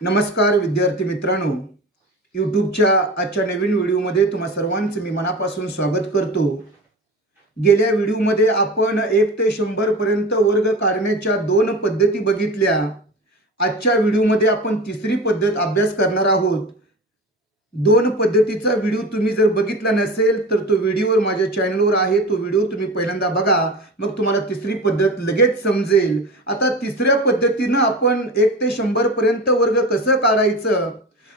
नमस्कार विद्यार्थी मित्रांनो. यूट्यूबच्या आजच्या नवीन व्हिडिओमध्ये तुम्हा सर्वांचं मी मनापासून स्वागत करतो. गेल्या व्हिडिओमध्ये आपण एक ते शंभरपर्यंत वर्ग काढण्याच्या दोन पद्धती बघितल्या. आजच्या व्हिडिओमध्ये आपण तिसरी पद्धत अभ्यास करणार आहोत. दोन पद्धतीचा व्हिडिओ तुम्ही जर बघितला नसेल तर तो व्हिडिओवर माझ्या चॅनलवर आहे. तो व्हिडिओ तुम्ही पहिल्यांदा बघा. मग तुम्हाला तिसरी पद्धत लगेच समजेल. आता तिसऱ्या पद्धतीनं आपण एक ते शंभर पर्यंत वर्ग कसं काढायचं?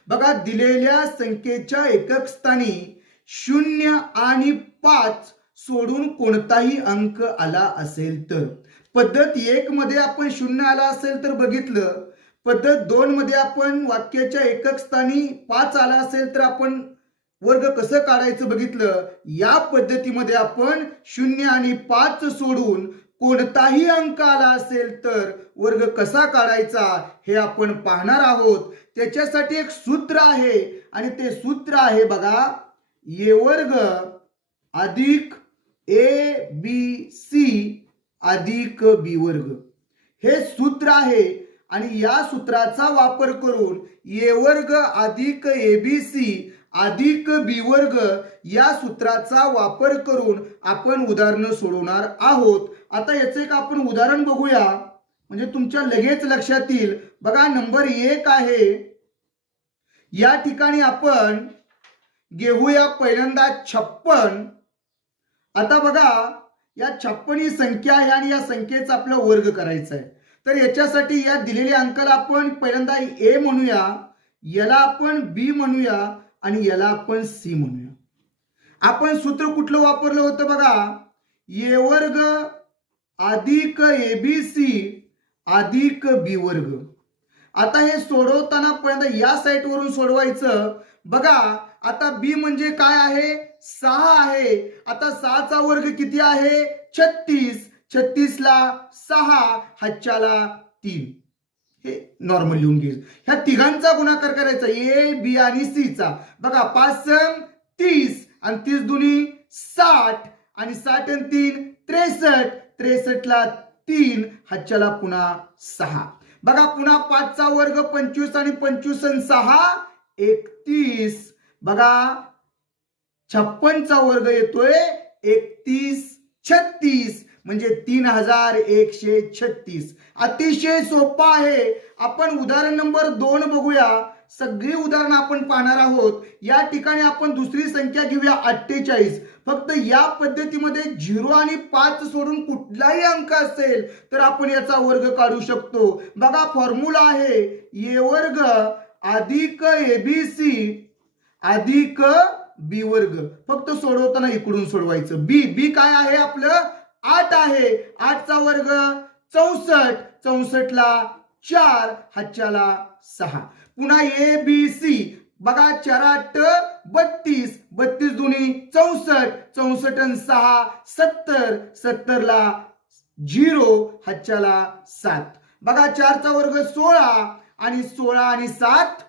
बघा दिलेल्या संख्येच्या एकक स्थानी शून्य आणि पाच सोडून कोणताही अंक आला असेल तर. पद्धत एक मध्ये आपण शून्य आला असेल तर बघितलं. पद्धत दोन मध्ये आपण वाक्याच्या एकक स्थानी पाच आला असेल तर आपण वर्ग कसं काढायचं बघितलं? या पद्धतीमध्ये आपण शून्य आणि पाच सोडून कोणताही अंक आला असेल तर वर्ग कसा काढायचा हे आपण पाहणार आहोत. त्याच्यासाठी एक सूत्र आहे आणि ते सूत्र आहे बघा ये वर्ग अधिक ए बी सी अधिक बी वर्ग. हे सूत्र आहे आणि या सूत्राचा वापर करून ए वर्ग अधिक ए बी सी अधिक बी वर्ग या सूत्राचा वापर करून आपण उदाहरणं सोडवणार आहोत. आता याचं एक आपण उदाहरण बघूया. म्हणजे तुमच्या लगेच लक्षात येईल बघा नंबर एक आहे. या ठिकाणी आपण घेऊया पहिल्यांदा छप्पन. आता बघा या छप्पन ही संख्या आहे आणि या संख्येचा आपला वर्ग करायचा आहे. तर याच्यासाठी या दिलेल्या अंकाला आपण पहिल्यांदा ए म्हणूया याला आपण बी म्हणूया आणि याला आपण सी म्हणूया. आपण सूत्र कुठलं वापरलं होतं बघा? ए वर्ग अधिक ए बी सी अधिक बी वर्ग. आता हे सोडवताना पहिल्यांदा या साईट वरून सोडवायचं. बघा आता बी म्हणजे काय आहे? सहा आहे. आता सहाचा वर्ग किती आहे? छत्तीस. छत्तीसला सहा हच्च्याला तीन. हे नॉर्मल लिहून घे. ह्या तिघांचा गुणाकार करायचा ए बी आणि सी चा. बघा पाच तीस आणि तीस दुनी साठ आणि साठ आणि तीन त्रेसष्ट. त्रेसष्टला तीन हच्च्याला पुन्हा सहा. बघा पुन्हा पाचचा वर्ग पंचवीस आणि पंचवीस आणि सहा एकतीस. बघा छप्पनचा वर्ग येतोय एकतीस छत्तीस. म्हणजे तीन हजार एकशे छत्तीस. अतिशय सोपा आहे. आपण उदाहरण नंबर दोन बघूया. सगळी उदाहरणं आपण पाहणार आहोत. या ठिकाणी आपण दुसरी संख्या घेऊया अठ्ठेचाळीस. फक्त या पद्धतीमध्ये झिरो आणि पाच सोडून कुठलाही अंक असेल तर आपण याचा वर्ग काढू शकतो. बघा फॉर्म्युला आहे. ए वर्ग अधिक एबीसी अधिक बी वर्ग. फक्त सोडवताना इकडून सोडवायचं. बी बी काय आहे आपलं? आठ आहे. आठचा वर्ग चौसष्ट. चौसष्ट ला चार हातच्याला सहा. पुन्हा ए बी सी. बघा चार बत्तीस. बत्तीस दोन्ही चौसष्ट. चौसष्ट आणि सहा सत्तर. सत्तर ला झिरो हच्च्याला सात. बघा चारचा वर्ग सोळा आणि सोळा आणि सात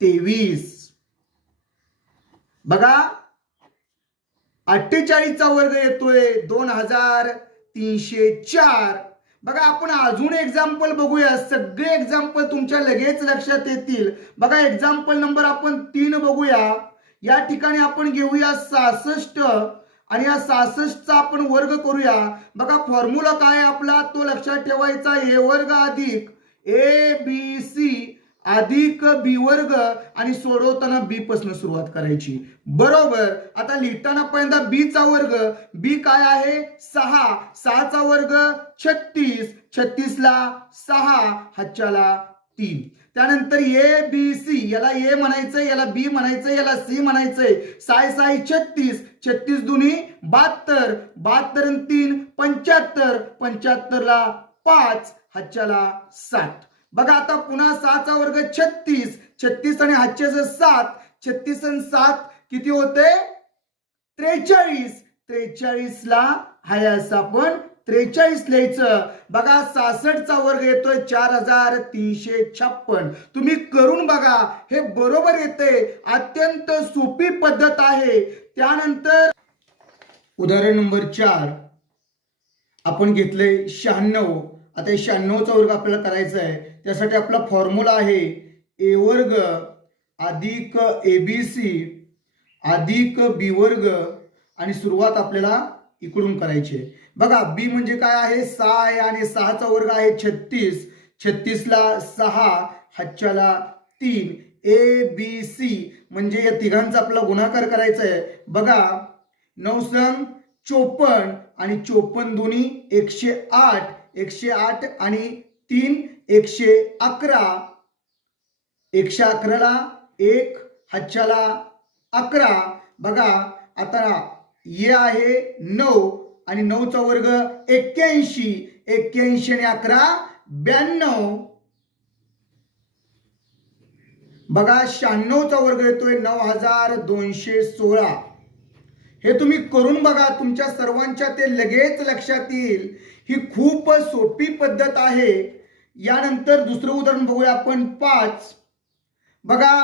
तेवीस. बघा अठ्ठेचाळीसचा वर्ग येतोय दोन हजार तीनशे चार. बघा आपण अजून एक्झाम्पल बघूया. सगळे एक्झाम्पल तुमच्या लगेच लक्षात येतील. बघा एक्झाम्पल नंबर आपण तीन बघूया. या ठिकाणी आपण घेऊया सहासष्ट आणि या सहासष्टचा आपण वर्ग करूया. बघा फॉर्म्युला काय आपला? तो लक्षात ठेवायचा ए वर्ग अधिक ए बी सी अधिक बी वर्ग आणि सोडवताना बी पासून सुरुवात करायची. बरोबर? आता लिहिताना पहिल्यांदा बी चा वर्ग. बी काय आहे? सहा. सहाचा वर्ग छत्तीस. छत्तीस ला सहा. हच्च्याला तीन. त्यानंतर ए बी सी याला ए म्हणायचं याला बी म्हणायचं याला सी म्हणायचंय. साय साय छत्तीस. छत्तीस दुनी बहात्तर. बहात्तर तीन पंच्याहत्तर. पंच्याहत्तर ला पाच. हच्च्याला सात. बघा आता पुन्हा सहाचा वर्ग छत्तीस. छत्तीस आणि हातचे सात छत्तीस आणि सात किती होते? त्रेचाळीस. त्रेचाळीस ला हाय असं आपण त्रेचाळीस लिहायचं. बघा सहासष्टचा वर्ग येतोय चार हजार तीनशे छप्पन तुम्ही करून बघा हे बरोबर येते. अत्यंत सोपी पद्धत आहे. त्यानंतर उदाहरण नंबर चार. आपण घेतले शहाण्णव. आता शहाण्णवचा वर्ग आपल्याला करायचा आहे त्यासाठी आपला फॉर्म्युला आहे ए वर्ग अधिक ए बी सी अधिक बी वर्ग आणि सुरुवात आपल्याला इकडून करायची आहे. बघा बी म्हणजे काय आहे? सहा आहे आणि सहाचा वर्ग आहे छत्तीस. छत्तीसला सहा हातच्याला तीन. ए बी सी म्हणजे या तिघांचा आपला गुणाकार करायचा आहे. बघा नऊ संग चोपन्न आणि चोपन्न दोन्ही एकशे आठ. एकशे आठ आणि तीन एकशे अकरा. एकशे अकराला एक हातच्याला अकरा. बघा आता ये आहे नऊ आणि नऊचा वर्ग एक्क्याऐंशी. एक्क्याऐंशी आणि अकरा ब्याण्णव. बघा शहाण्णवचा वर्ग येतोय नऊ हजार दोनशे सोळा. हे तुम्ही करून बघा तुमच्या सर्वांच्या ते लगेच लक्षात येईल. ही खूप सोपी पद्धत आहे. यानंतर दुसरं उदाहरण बघूया आपण पाच. बघा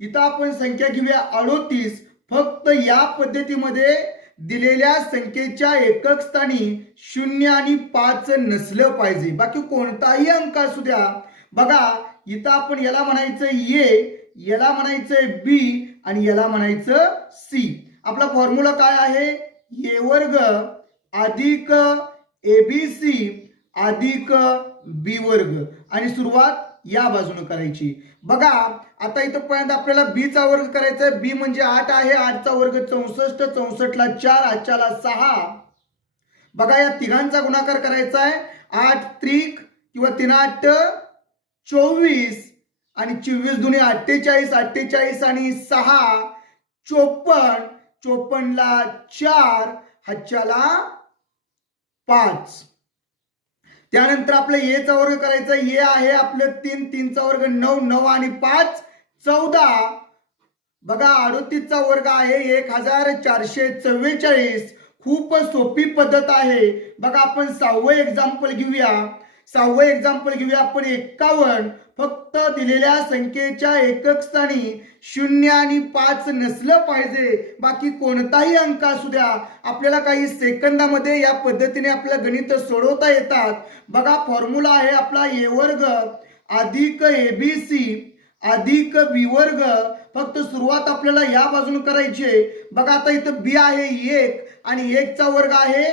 इथं आपण संख्या घेऊया अडोतीस. फक्त या पद्धतीमध्ये दिलेल्या संख्येच्या एकक स्थानी शून्य आणि पाच नसलं पाहिजे. बाकी कोणताही अंक असू द्या. बघा इथं आपण याला म्हणायचं ए याला म्हणायचं बी आणि याला म्हणायचं सी. आपला फॉर्म्युला काय आहे? ए वर्ग अधिक ए बी सी अधिक बी वर्ग. आणि सुरुवात या बाजूने करायची. बघा आता इथं आपल्याला बीचा वर्ग करायचा आहे. बी म्हणजे आठ आहे. आठचा वर्ग चौसष्ट. चौसष्टला चार आजच्याला सहा. बघा या तिघांचा गुणाकार करायचा आहे. आठ त्रिक किंवा तीन आठ चोवीस. आणि चोवीस दुने अठ्ठेचाळीस. अठ्ठेचाळीस आणि सहा. चोपन्न. चोपन्नला चार. हच्च्याला पाच. त्यानंतर आपलं ए चा वर्ग करायचा ये आहे आपलं तीन तीनचा वर्ग नऊ नऊ आणि पाच. चौदा. बघा अडोतीसचा वर्ग आहे एक हजार चारशे चव्वेचाळीस. खूप सोपी पद्धत आहे. बघा आपण सहावं एक्झाम्पल घेऊया. सहावं एक्झाम्पल घेऊया आपण एक्कावन्न फक्त दिलेल्या संख्येच्या एकक स्थानी शून्य आणि पाच नसलं पाहिजे. बाकी कोणताही अंक असू द्या आपल्याला काही सेकंदामध्ये या पद्धतीने आपलं गणित सोडवता येतात. बघा फॉर्म्युला आहे आपला ए वर्ग अधिक ए बी सी अधिक बी वर्ग. फक्त सुरुवात आपल्याला या बाजून करायची आहे. बघा आता इथं बी आहे एक आणि एकचा वर्ग आहे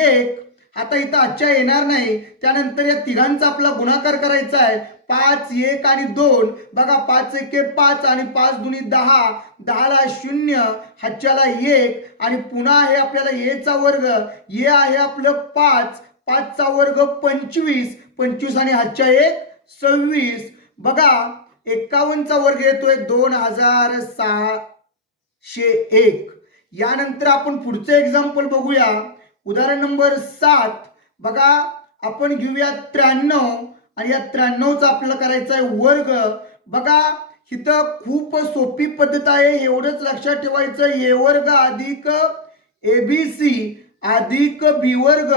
एक. आता इथं आजच्या येणार नाही. त्यानंतर या तिघांचा आपला गुणाकार करायचा आहे. पाच एक आणि दोन. बघा पाच एके पाच आणि पाच दुनी दहा. दहाला शून्य हच्च्याला एक. आणि पुन्हा आहे आपल्याला ए वर्ग. ए आहे आपलं पाच. पाचचा वर्ग पंचवीस. पंचवीस आणि हातच्या एक सव्वीस. बघा एक्कावन्नचा वर्ग येतोय दोन हजार सहाशे एक. यानंतर आपण पुढचं एक्झाम्पल बघूया. उदाहरण नंबर सात. बघा आपण घेऊया त्र्याण्णव. आणि या त्र्याण्णवचा आपल्याला करायचा आहे वर्ग. बघा इथं खूप सोपी पद्धत आहे. एवढंच लक्षात ठेवायचं. ए वर्ग अधिक ए बी सी अधिक बी वर्ग.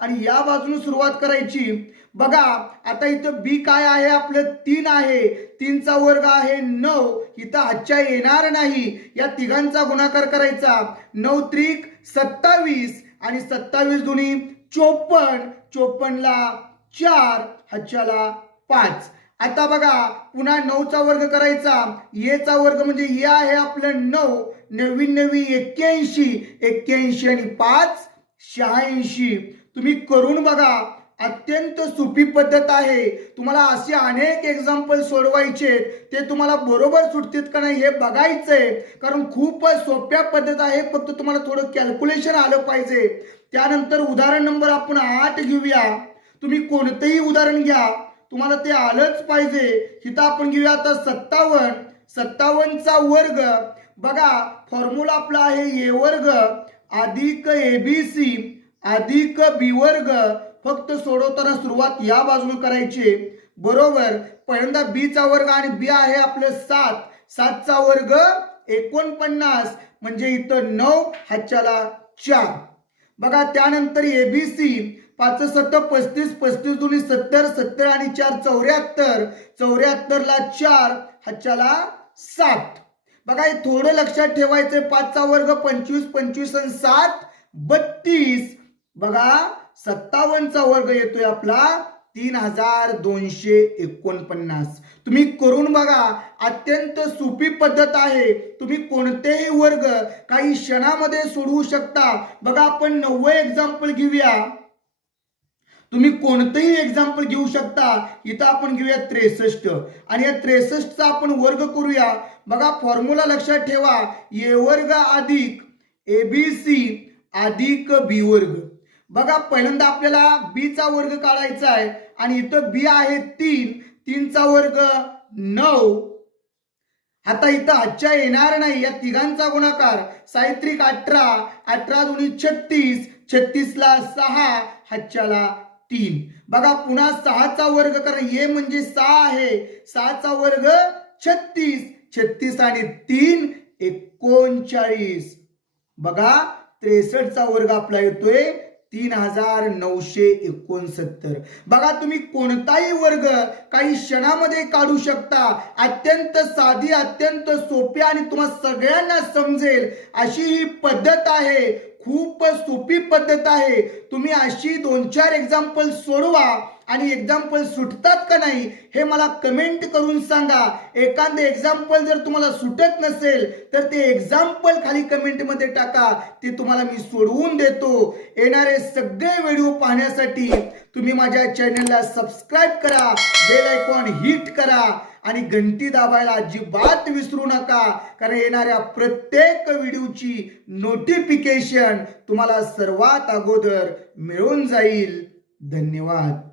आणि या बाजूला सुरुवात करायची. बघा आता इथं बी काय आहे? आपलं तीन आहे. तीनचा वर्ग आहे नऊ. इथं आजच्या येणार नाही. या तिघांचा गुणाकार करायचा. नऊ त्रिक सत्तावीस. आणि सत्तावीस दुनी चोपन्न. चोपन्नला चार. हातच्याला पाच. आता बघा पुन्हा नऊचा वर्ग करायचा. येचा वर्ग म्हणजे ये आहे आपलं नऊ. नवीन नवी एक्क्याऐंशी. एक्क्याऐंशी आणि पाच शहाऐंशी. तुम्ही करून बघा. अत्यंत सोपी पद्धत आहे. तुम्हाला असे अनेक एक्झाम्पल सोडवायचे ते तुम्हाला बरोबर सुटतील का नाही हे बघायचंय. कारण खूप सोप्या पद्धत आहे. फक्त तुम्हाला थोडं कॅल्क्युलेशन आलं पाहिजे. त्यानंतर उदाहरण नंबर आपण आठ घेऊया. तुम्ही कोणतंही उदाहरण घ्या. तुम्हाला ते आलंच पाहिजे. इथं आपण घेऊया आता सत्तावन्न. सत्तावन्नचा वर्ग. बघा फॉर्म्युला आपला आहे ए वर्ग अधिक ए बी सी अधिक बी वर्ग. फक्त सोडवताना सुरुवात या बाजूने करायची. बरोबर? पहिल्यांदा बीचा वर्ग आणि बी आहे आपलं सात. सातचा वर्ग एकोणपन्नास. म्हणजे इथं नऊ हातच्याला चार. बघा त्यानंतर एबीसी पाच पस्तीस पस्तीस दोन्ही सत्तर सत्तर आणि चार चौऱ्याहत्तर. चौऱ्याहत्तरला चार हातच्याला सात. बघा हे थोडं लक्षात ठेवायचं पाचचा वर्ग पंचवीस पंचवीस आणि सात बत्तीस. बघा सत्तावन्नचा वर्ग येतोय आपला तीन हजार दोनशे एकोणपन्नास. तुम्ही करून बघा अत्यंत सोपी पद्धत आहे. तुम्ही कोणतेही वर्ग काही क्षणामध्ये सोडवू शकता. बघा आपण नव्वद एक्झाम्पल घेऊया. तुम्ही कोणतंही एक्झाम्पल घेऊ शकता. इथं आपण घेऊया त्रेसष्ट. आणि या त्रेसष्टचा आपण वर्ग करूया. बघा फॉर्म्युला लक्षात ठेवा. ए वर्ग अधिक ए बी सी अधिक बी वर्ग. बघा पहिल्यांदा आपल्याला बीचा वर्ग काढायचा आहे. आणि इथं बी आहे तीन. तीनचा वर्ग नऊ. आता इथं आजच्या येणार नाही. या तिघांचा गुणाकार साहित्रिक अठरा. अठरा दोन्ही छत्तीस. छत्तीसला सहा. हच्च्याला तीन. बघा पुन्हा सहाचा वर्ग कारण हे म्हणजे सहा आहे. सहाचा वर्ग छत्तीस. छत्तीस आणि तीन एकोणचाळीस. बघा त्रेसष्टचा वर्ग आपला येतोय. तीन हजार नऊशे एकोणसत्तर. बघा तुम्ही कोणताही वर्ग काही क्षणामध्ये काढू शकता. अत्यंत साधी अत्यंत सोपी आणि तुम्हाला सगळ्यांना समजेल अशी ही पद्धत आहे. खूप सोपी पद्धत आहे. तुम्ही अशी दोन चार एक्झाम्पल सोडवा आणि एक्झाम्पल सुटतात का नाही हे मला कमेंट करून सांगा. एखादे एक्झाम्पल जर तुम्हाला सुटत नसेल तर ते एक्झाम्पल खाली कमेंटमध्ये टाका. ते तुम्हाला मी सोडवून देतो. येणारे सगळे व्हिडिओ पाहण्यासाठी तुम्ही माझ्या चॅनलला सबस्क्राईब करा. बेल आयकॉन हिट करा. आणि घंटी दाबायला अजिबात विसरू नका. कारण येणाऱ्या प्रत्येक व्हिडिओची नोटिफिकेशन तुम्हाला सर्वात अगोदर मिळून जाईल. धन्यवाद.